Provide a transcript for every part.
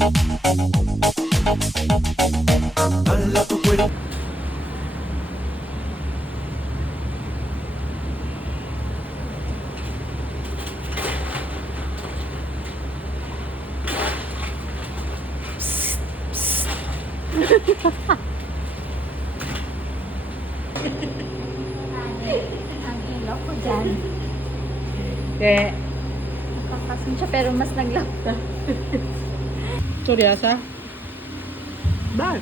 Ang ilaw ko dyan. Okay. Nakakasin siya pero mas naglapta. Suryasa? Bag.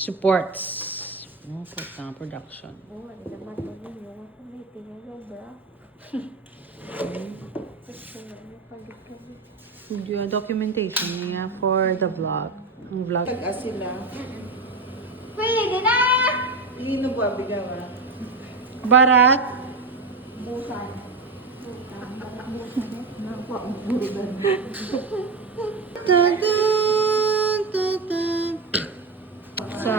Supports. Oh, putang production. Oo, ano naman ito ninyo. Ako may tinulong, bra. Video documentation niya for the vlog. Ang vlog. Tag-as sila. Pwede na! Hino ba bigawa? Barat. Busan. Busan. Barak busan. Nakuha ang busan. Dun, dun, dun, dun. Sa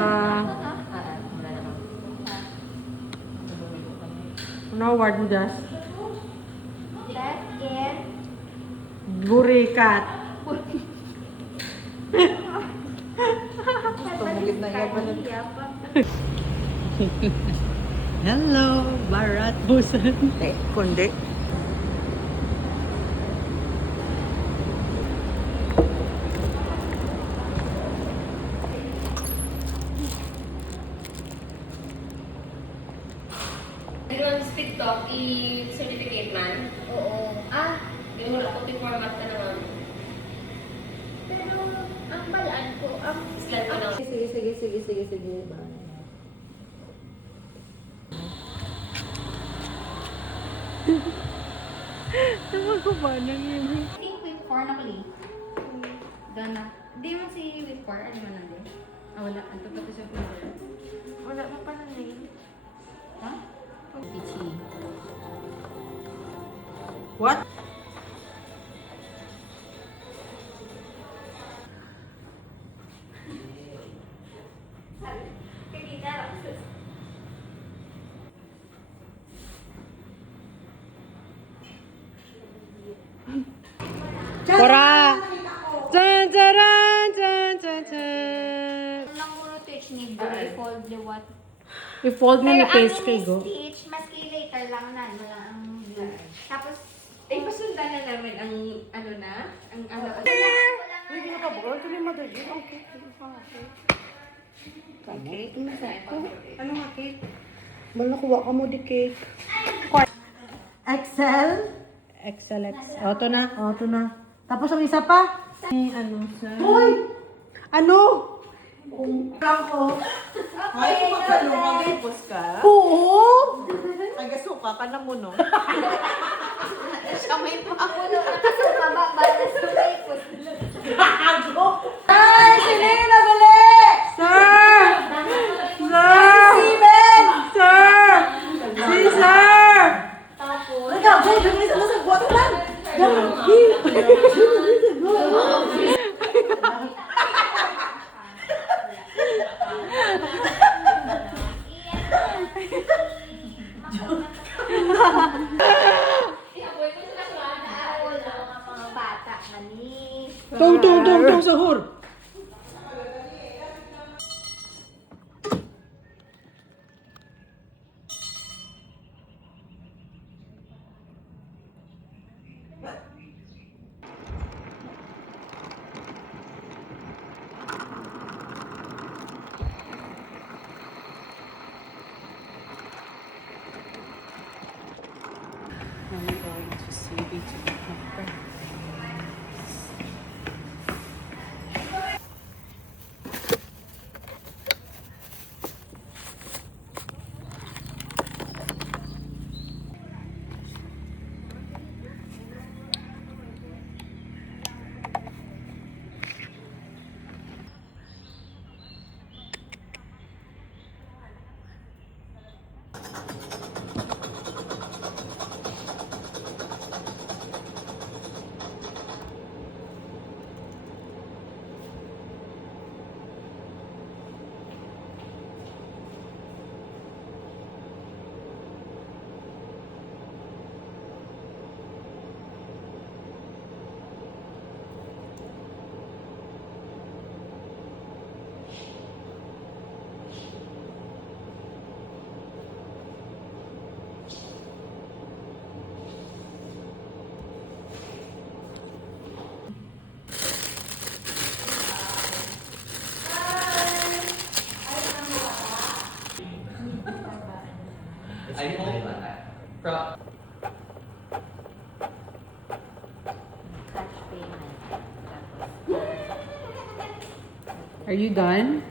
ano award mo das? Best in Burikat. Tumugit na yan. Hello, Barat Busan. Kundi. TikTok, i-certificate man. Oo. Ah, Di mo wala ko format ka naman. pero ang balaan ko, ang... Slide ko lang. Sige. Naman ko ba nang yun? I think with 4 na kali. Doon na. Hindi mo si with 4, ano man nandun? Ah, wala. Ang totoo sa folder. Wala mo pa nandun. Ha? Pichi. What? Para! Dun, dun, dun, dun, dun, dun. Lang mo teach ni Bo, i-fold ni what? I-fold mo ni Pero face ang kay go. stitch, maski later lang na, wala ang blur. Tapos, Ipasundan na namin ang ano na, ang ano. Uy, hindi ka ba? Ito yung madali. Okay. Ano nga cake? Malakuha ka mo di cake. Excel? Excel. O, ito na. O, ito na. Tapos ang isa pa? Ano sa... Hoy! Ano? Lang ko. Ay, kung magkano, mag-ipos ka? Oo! Taga-suka ka na mo, no? Siya may pa ako na. mababa na sa makeup. Ay, sino yung nabili? Sir! Sir! Steven! Sir! Si Sir! Tapos, Nagkabot, dami sa masagwat lang. mga bata na ni. Tong, sahur! I'm going to see the Are you done?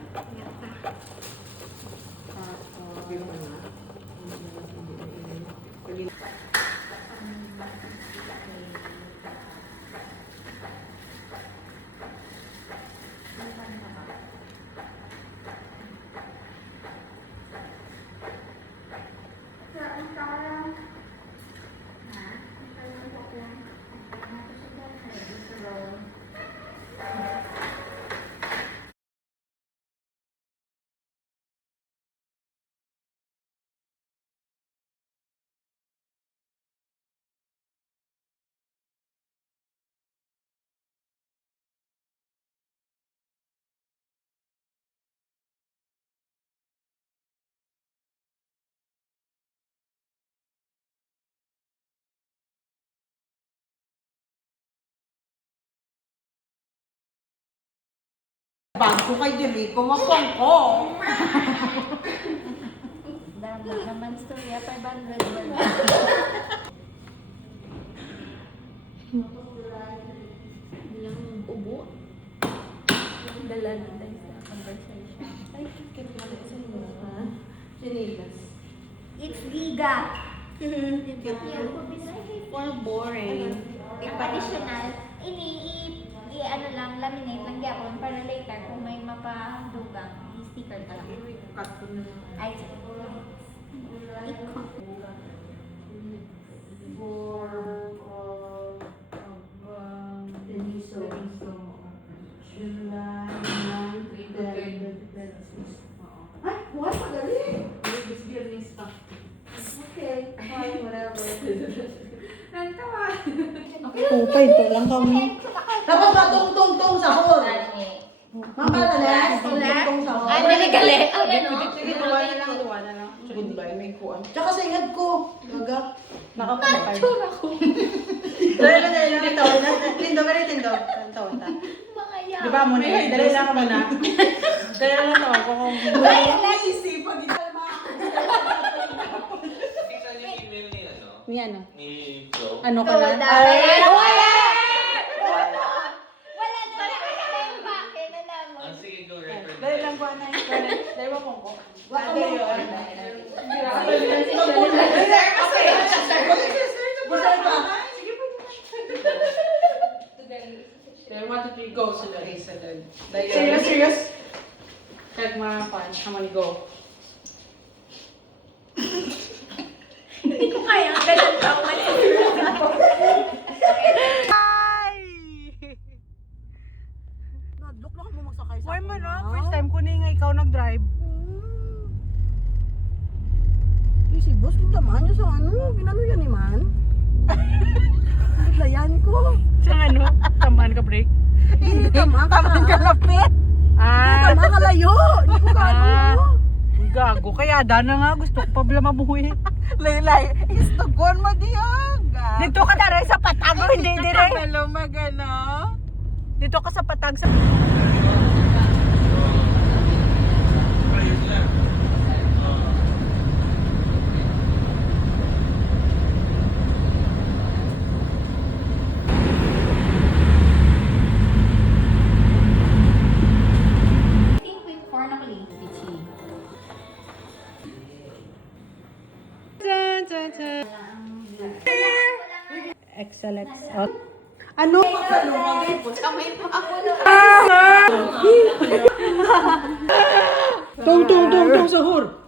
Bag ko kay Dili, kumapong ko. Dami naman storya, 500 wala. Ilang ubo. Dala na tayo sa conversation. Ay, kikit mo na sa inyo, ha? Sinilas. It's Giga. For boring. Additional, ano lang, laminate lang yapon para later kung may mapadugang, i-sticker ka lang. Cut ko na. Ay, sige. Ikaw. Ay, what? Madali. Okay, fine, whatever. Nantawa. Oh, pahinto lang kami. Tapos matong-tong-tong sahur. Mangkatalas, tong-tong sahur. Ay, dali-gali. Ay, ano? Sige, tuwa na lang. Goodbye, may kuwan. Tsaka sa ingad ko. Gaga. Nakapagpapay. Tsura ko. Dali lang, tawa na. Tindo ka rin, tindo. Tawa ta. Mga yan. Di ba mo na? Dali lang ka muna. Dali lang tawa ko kung... Easy, pag ito Tingnan yung email ni ano? Ni ano? Ni Joe. Ano ka na? Wala. Wala na yung bakin na naman. Ah, sige, go record. Dali lang ko na. Dali mo kung ko. Wala mo. Dali, 1, 2, 3, go. Salad. Salad. Serious, serious? Kag mga pan. How many go? Hindi ko kaya. Ganun pa ako. Nadlok lang mo magsakay sa Why mo na? First time ko na nga ikaw nag-drive. Si boss, kung tamaan niya sa ano, ginano yan ni man. Naglayan ko. Sa ano? Tamaan ka break? Hindi tamaan ka lapit. Hindi tamaan ka layo. Hindi ko ka ano. Gago. Kaya dana nga gusto ko pa bila mabuhi. Laylay, istugon mo diyag. Dito ka na rin sa patag. Hindi dire. Hello, magano. Dito ka sa patag sa... Excellent. Oh. Ano? Tong sahur.